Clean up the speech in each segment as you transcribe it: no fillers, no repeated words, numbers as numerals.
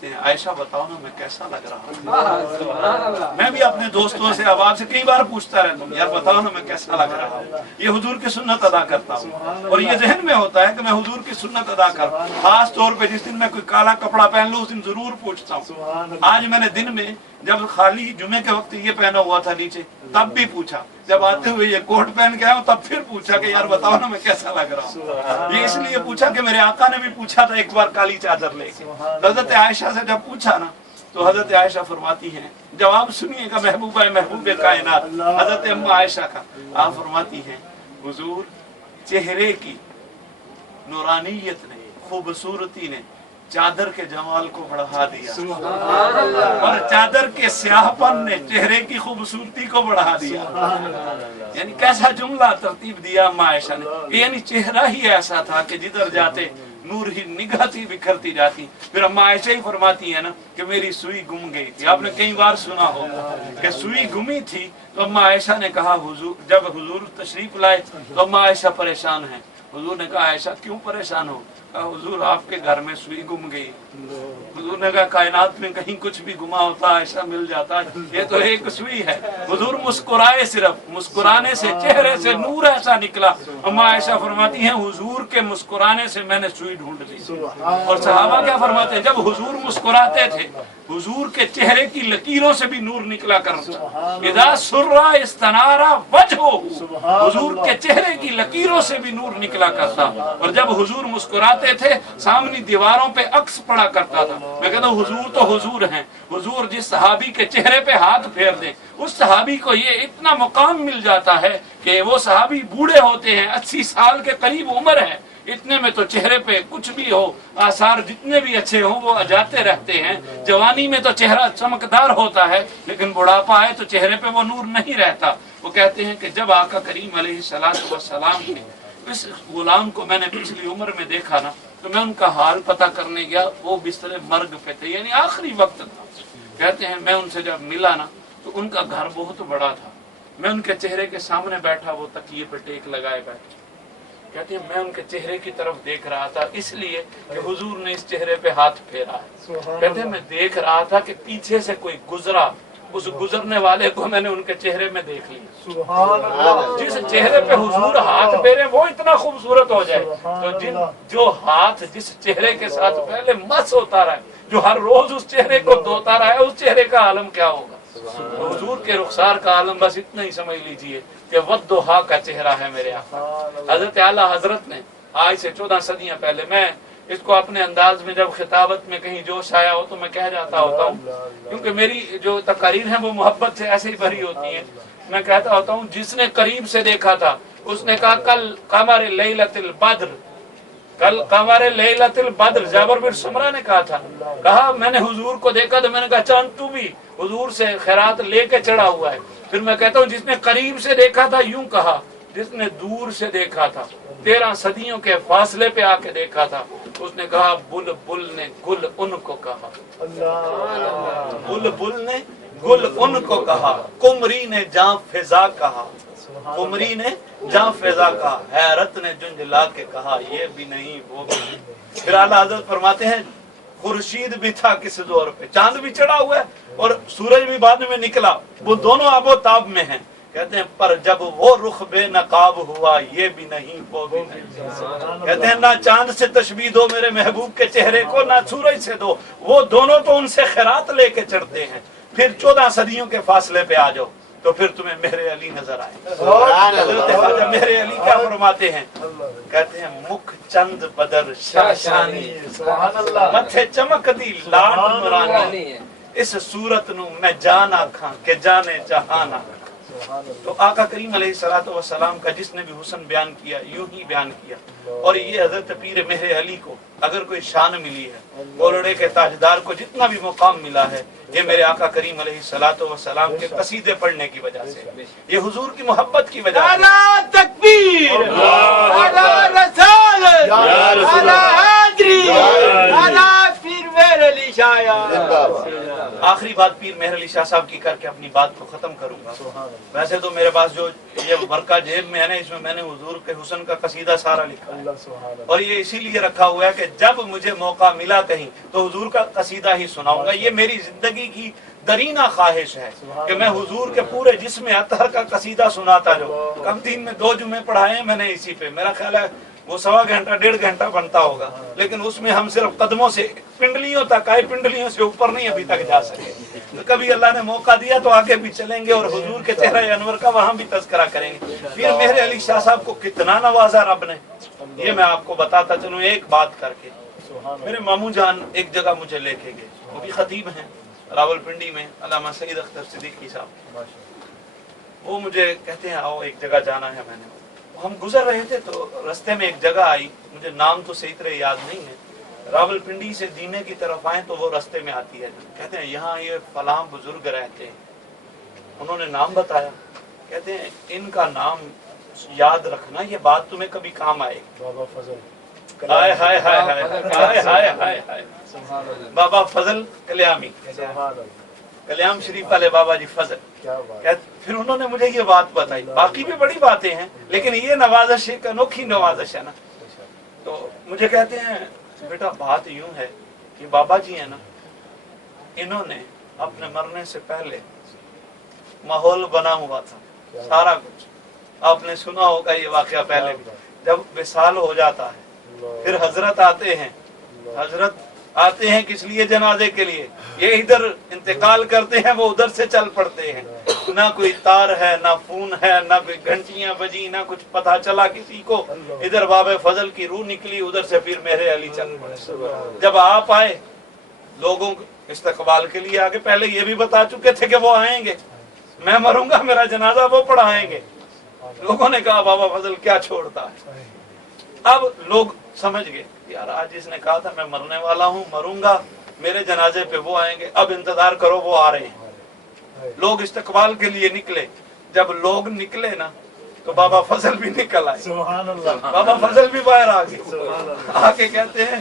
پوچھتے ہیں عائشہ بتاؤ نا میں کیسا لگ رہا ہوں. میں بھی اپنے دوستوں سے احباب سے کئی بار پوچھتا رہتا ہوں یار بتاؤ نا میں کیسا لگ رہا ہوں. یہ حضور کی سنت ادا کرتا ہوں اور یہ ذہن میں ہوتا ہے کہ میں حضور کی سنت ادا کروں. خاص طور پہ جس دن میں کوئی کالا کپڑا پہن لوں اس دن ضرور پوچھتا ہوں. آج میں نے دن میں جب خالی جمعے کے وقت یہ پہنا ہوا تھا نیچے تب بھی پوچھا, جب آتے ہوئے یہ کوٹ پہن کے آیا ہوں تب پھر پوچھا کہ یار بتاؤ نا میں کیسا لگ رہا ہوں. یہ اس لیے پوچھا کہ میرے آقا نے بھی پوچھا تھا ایک بار کالی چادر لے کے. حضرت عائشہ سے جب پوچھا نا تو حضرت عائشہ فرماتی ہیں, جواب سنیے گا محبوبہ محبوب کائنات حضرت ام عائشہ کا. آپ فرماتی ہیں حضور چہرے کی نورانیت نے خوبصورتی نے چادر کے جمال کو بڑھا دیا اور چادر کے سیاہ پن نے چہرے کی خوبصورتی کو بڑھا دیا. یعنی کیسا جملہ ترتیب دیا ام عائشہ نے. یعنی چہرہ ہی ایسا تھا کہ جدھر جاتے نور ہی نگاہ تھی بکھرتی جاتی. پھر ام عائشہ ہی فرماتی ہے نا کہ میری سوئی گم گئی تھی. آپ نے کئی بار سنا ہوگا کہ سوئی گمی تھی تو ام عائشہ نے کہا حضور, جب حضور تشریف لائے تو ام عائشہ پریشان ہیں. حضور نے کہا عائشہ کیوں پریشان ہو؟ کہا حضور آپ کے گھر میں سوئی گم گئی. حضور نے کہا کائنات میں کہیں کچھ بھی گما ہوتا ایسا مل جاتا, یہ تو ایک سوئی ہے. حضور مسکرائے, صرف مسکرانے سے چہرے سے نور ایسا نکلا. اما عائشہ فرماتی ہیں حضور کے مسکرانے سے میں نے سوئی ڈھونڈ لی. اور صحابہ کیا فرماتے ہیں, جب حضور مسکراتے تھے حضور کے چہرے کی لکیروں سے بھی نور نکلا کرتا. اذا سرا استنارا وجہہ, حضور کے چہرے کی لکیروں سے بھی نور نکلا کرتا. اور جب حضور مسکراتے تھے سامنے دیواروں پہ عکس پڑا کرتا تھا. میں کہتا ہوں حضور تو حضور ہیں. حضور جس صحابی کے چہرے پہ ہاتھ پھیر دیں اس صحابی کو یہ اتنا مقام مل جاتا ہے کہ وہ صحابی بوڑھے ہوتے ہیں, 80 سال کے قریب عمر ہے, اتنے میں تو چہرے پہ کچھ بھی ہو, آثار جتنے بھی اچھے ہوں وہ جاتے رہتے ہیں. جوانی میں تو چہرہ چمکدار ہوتا ہے لیکن بڑھاپا آئے تو چہرے پہ وہ نور نہیں رہتا. وہ کہتے ہیں کہ جب آقا کریم علیہ السلام کے اس غلام کو میں نے پچھلی عمر میں دیکھا نا تو میں ان کا حال پتہ کرنے گیا. وہ بستر مرگ پہ تھے, یعنی آخری وقت تھا. کہتے ہیں میں ان سے جب ملا نا تو ان کا گھر بہت بڑا تھا. میں ان کے چہرے کے سامنے بیٹھا, وہ تکیے پہ ٹیک لگائے بیٹھے. کہتے ہیں میں ان کے چہرے کی طرف دیکھ رہا تھا اس لیے کہ حضور نے اس چہرے پہ ہاتھ پھیرا ہے. کہتے ہیں میں دیکھ رہا تھا کہ پیچھے سے کوئی گزرا, اس گزرنے والے کو میں نے ان کے چہرے میں دیکھ لیا. جس چہرے پہ حضور ہاتھ پھیرے وہ اتنا خوبصورت ہو جائے تو جو ہاتھ جس چہرے کے ساتھ پہلے مس ہوتا رہا ہے, جو ہر روز اس چہرے کو دھوتا رہا ہے, اس چہرے کا عالم کیا ہوگا. حضور کے رخسار کا عالم بس اتنا ہی سمجھ لیجئے کہ والضحیٰ کا چہرہ ہے میرے آقا. حضرت اعلیٰ حضرت نے آج سے 14 صدیاں پہلے, میں اس کو اپنے انداز میں جب خطابت میں کہیں جوش آیا ہو تو میں کہہ جاتا ہوتا ہوں, کیونکہ میری جو تقاریر ہیں وہ محبت سے ایسے ہی بھری ہوتی ہیں. میں کہتا ہوتا ہوں جس نے قریب سے دیکھا تھا اس نے کہا کل قمر لیلۃ البدر, کل قمر لیلۃ البدر. جابر بن سمرہ نے کہا تھا, کہا میں نے حضور کو دیکھا تو میں نے کہا چاند تو بھی حضور سے خیرات لے کے چڑھا ہوا ہے. پھر میں کہتا ہوں جس نے قریب سے دیکھا تھا یوں کہا, جس نے دور سے دیکھا تھا 13 صدیوں کے فاصلے پہ آ کے دیکھا تھا اس نے کہا بلبل نے گل ان کو کہا, بلبل نے گل ان کو کہا, قمری نے جاں فضا کہا, قمری نے جاں فضا کہا, حیرت نے جھنجھلا کے کہا یہ بھی نہیں وہ بھی نہیں. پھر اعلیٰ حضرت فرماتے ہیں خورشید بھی تھا کس دور پہ, چاند بھی چڑھا ہوا ہے اور سورج بھی بعد میں نکلا, وہ دونوں آب و تاب میں ہیں. کہتے ہیں پر جب وہ رخ بے نقاب ہوا یہ بھی نہیں وہ بھی نہیں. کہتے ہیں نہ چاند سے تشبیہ دو میرے محبوب کے چہرے کو, نہ سورج سے دو, وہ دونوں تو ان سے خیرات لے کے چڑھتے ہیں. پھر 14 صدیوں کے فاصلے پہ آ جاؤ تو پھر تمہیں میرے علی نظر آئے. حضرت خواجہ میرے علی کیا فرماتے ہیں, کہتے ہیں مکھ چند بدر شاشانی, متھے چمک دی لاڈ نورانی, اس صورت نو میں جان آکھاں کہ جانے جہان آکھاں. تو آقا کریم علیہ السلام کا جس نے بھی حسن بیان کیا یوں ہی بیان کیا. اور یہ حضرت پیر مہر علی کو اگر کوئی شان ملی ہے, بولڑے کے تاجدار کو جتنا بھی مقام ملا ہے, یہ میرے آقا کریم علیہ السلام کے قصیدے پڑھنے کی وجہ سے, یہ حضور کی محبت کی وجہ سے. اعلیٰ تکبیر, اعلیٰ رسالت, اعلیٰ حیدری, اعلیٰ پیر مہر علی. علی شاہ آخری بات پیر مہر علی شاہ صاحب کی کر کے اپنی بات کو ختم کروں گا. ویسے تو میرے پاس جو یہ ورقہ جیب میں ہے نا، اس میں میں نے حضور کے حسن کا قصیدہ سارا لکھا ہے، اور یہ اسی لیے رکھا ہوا ہے کہ جب مجھے موقع ملا کہیں تو حضور کا قصیدہ ہی سناؤں گا. یہ میری زندگی کی درینہ خواہش ہے کہ میں حضور کے پورے جسم اطہر کا قصیدہ سناتا جاؤں. کم دن میں 2 جمعے پڑھائے ہیں میں نے اسی پہ، میرا خیال ہے وہ 1.25 گھنٹہ 1.5 گھنٹہ بنتا ہوگا، لیکن اس میں ہم صرف قدموں سے پنڈلیوں تک آئے، پنڈلیوں سے اوپر نہیں ابھی تک جا سکے. تو کبھی اللہ نے موقع دیا تو آگے بھی چلیں گے اور حضور کے چہرہ انور کا وہاں بھی تذکرہ کریں گے. پھر میرے علی شاہ صاحب کو کتنا نوازا رب نے، یہ میں آپ کو بتاتا چلوں ایک بات کر کے. میرے ماموں جان ایک جگہ مجھے لے کے گئے، وہ بھی خطیب ہیں راول پنڈی میں، علامہ سید اختر صدیقی صاحب. وہ مجھے کہتے ہیں آؤ ایک جگہ جانا ہے. میں نے ہم گزر رہے تھے تو رستے میں ایک جگہ آئی، مجھے نام تو صحیح طرح یاد نہیں ہے، راول پنڈی سے دینے کی طرف آئے تو وہ رستے میں آتی ہے. کہتے ہیں یہاں یہ فلاں بزرگ رہتے ہیں. انہوں نے نام بتایا، کہتے ہیں ان کا نام یاد رکھنا، یہ بات تمہیں کبھی کام آئے گی. ہائے ہائے ہائے ہائے ہائے ہائے ہائے ہائے. بابا فضل کلیامی، کلیام شریف والے بابا جی فضل. پھر انہوں نے مجھے یہ بات بتائی، باقی بھی بڑی باتیں ہیں لیکن یہ نوازش ایک انوکھی نوازش ہے نا. تو مجھے کہتے ہیں بیٹا بات یوں ہے کہ بابا جی ہیں نا، انہوں نے اپنے مرنے سے پہلے ماحول بنا ہوا تھا سارا کچھ. آپ نے سنا ہوگا یہ واقعہ پہلے بھی، جب وصال ہو جاتا ہے پھر حضرت آتے ہیں. حضرت آتے ہیں کس لیے؟ جنازے کے لیے. یہ ادھر انتقال کرتے ہیں، وہ ادھر سے چل پڑتے ہیں. نہ کوئی تار ہے، نہ فون ہے، نہ کوئی گھنٹیاں بجی، نہ کچھ پتہ چلا کسی کو. ادھر بابا فضل کی روح نکلی، ادھر سے پھر میرے علی چل پڑے. جب آپ آئے لوگوں استقبال کے لیے آگے، پہلے یہ بھی بتا چکے تھے کہ وہ آئیں گے، میں مروں گا میرا جنازہ وہ پڑھائیں گے. لوگوں نے کہا بابا فضل کیا چھوڑتا ہے. اب لوگ سمجھ گئے یار آج اس نے کہا تھا میں مرنے والا ہوں، مروں گا، میرے جنازے پہ وہ آئیں گے، اب انتظار کرو وہ آ رہے ہیں. لوگ استقبال کے لیے نکلے. جب لوگ نکلے نا تو بابا فضل بھی نکل آئے. بابا فضل بھی باہر آ گئے، آ کے کہتے ہیں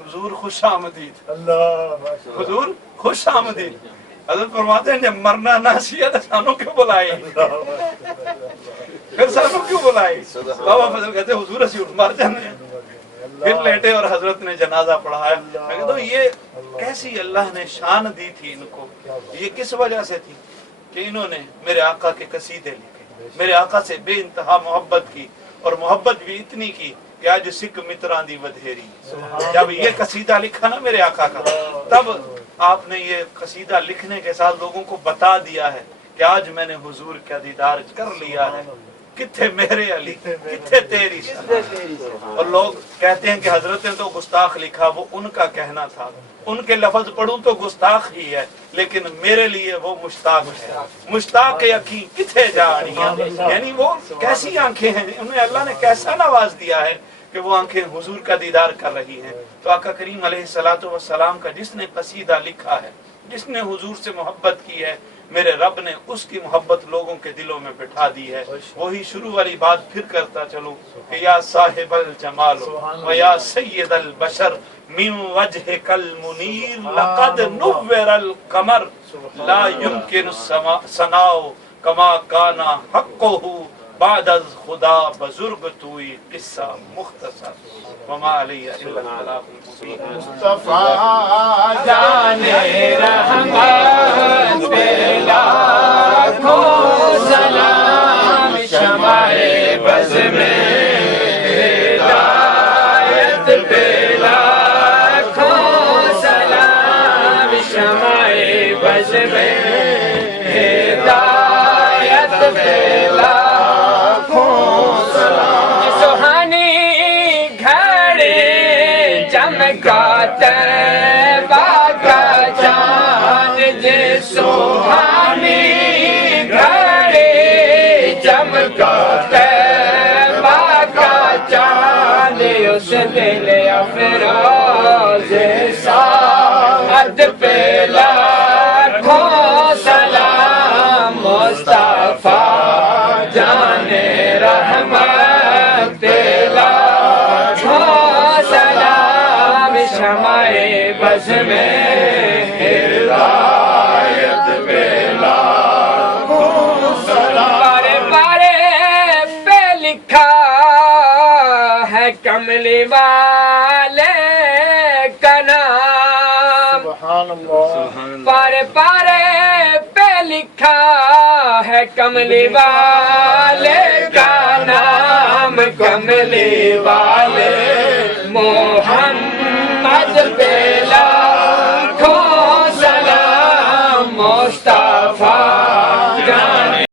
حضور خوش آمدید، حضور خوش آمدید. حضرت فرماتے ہیں جب مرنا نہ سیا تو سانوں کیوں بلائے، پھر سانوں کیوں بلائے. بابا فضل کہتے ہیں حضور اسی مر جانے. پھر لیٹے اور حضرت نے جنازہ پڑھایا. میں کہتا ہوں یہ کیسی اللہ نے شان دی تھی ان کو. یہ کس وجہ سے تھی کہ انہوں نے میرے آقا کے قصیدے لکھے، میرے آقا سے بے انتہا محبت کی، اور محبت بھی اتنی کی کہ آج سکھ متران دی ودھیری. جب یہ قصیدہ لکھا نا میرے آقا کا، تب آپ نے یہ قصیدہ لکھنے کے ساتھ لوگوں کو بتا دیا ہے کہ آج میں نے حضور کا دیدار کر لیا ہے. کتھے میرے علی، کتھے تیری سنا. اور لوگ کہتے ہیں کہ حضرت نے تو گستاخ لکھا، وہ ان کا کہنا تھا. ان کے لفظ پڑھوں تو گستاخ ہی ہے، لیکن میرے لیے وہ مشتاق ہے. مشتاق اکھی کتھے جاڑیاں، یعنی وہ کیسی آنکھیں ہیں، انہیں اللہ نے کیسا نواز دیا ہے کہ وہ آنکھیں حضور کا دیدار کر رہی ہیں. تو آقا کریم علیہ الصلوۃ والسلام کا جس نے قصیدہ لکھا ہے، جس نے حضور سے محبت کی ہے، میرے رب نے اس کی محبت لوگوں کے دلوں میں بٹھا دی ہے. وہی شروع والی بات پھر کرتا چلوں کہ یا صاحب الجمال و یا سید البشر من وجهك المنیر لقد نور القمر لا يمكن ثناء كما كان حقه بعد از خدا بزرگ توئی قصہ مختصر وما علیہ الا البلاغ المبین. مصطفیٰ جانے رحمت پہ لاکھوں سلام، شمع بز میں ہدایت پہ لاکھوں سلام، شمع بز میں ہدایت پہ طیبہ کا چاند، جے سبحانی گھڑی چمکا طیبہ کا چاند، اس دل افروز سعد پہ لاکھوں سلام، مصطفیٰ جان رحمت پہ لاکھوں سلام، شمع بز میں ہدایت پہ لاکھوں سلام پارے پارے پہ لکھا ہے کملی والے کا نام سبحان اللہ پارے پارے پہ لکھا ہے کملی والے کا نام کملی والے محمد پہ لاکھوں سلام مصطفیٰ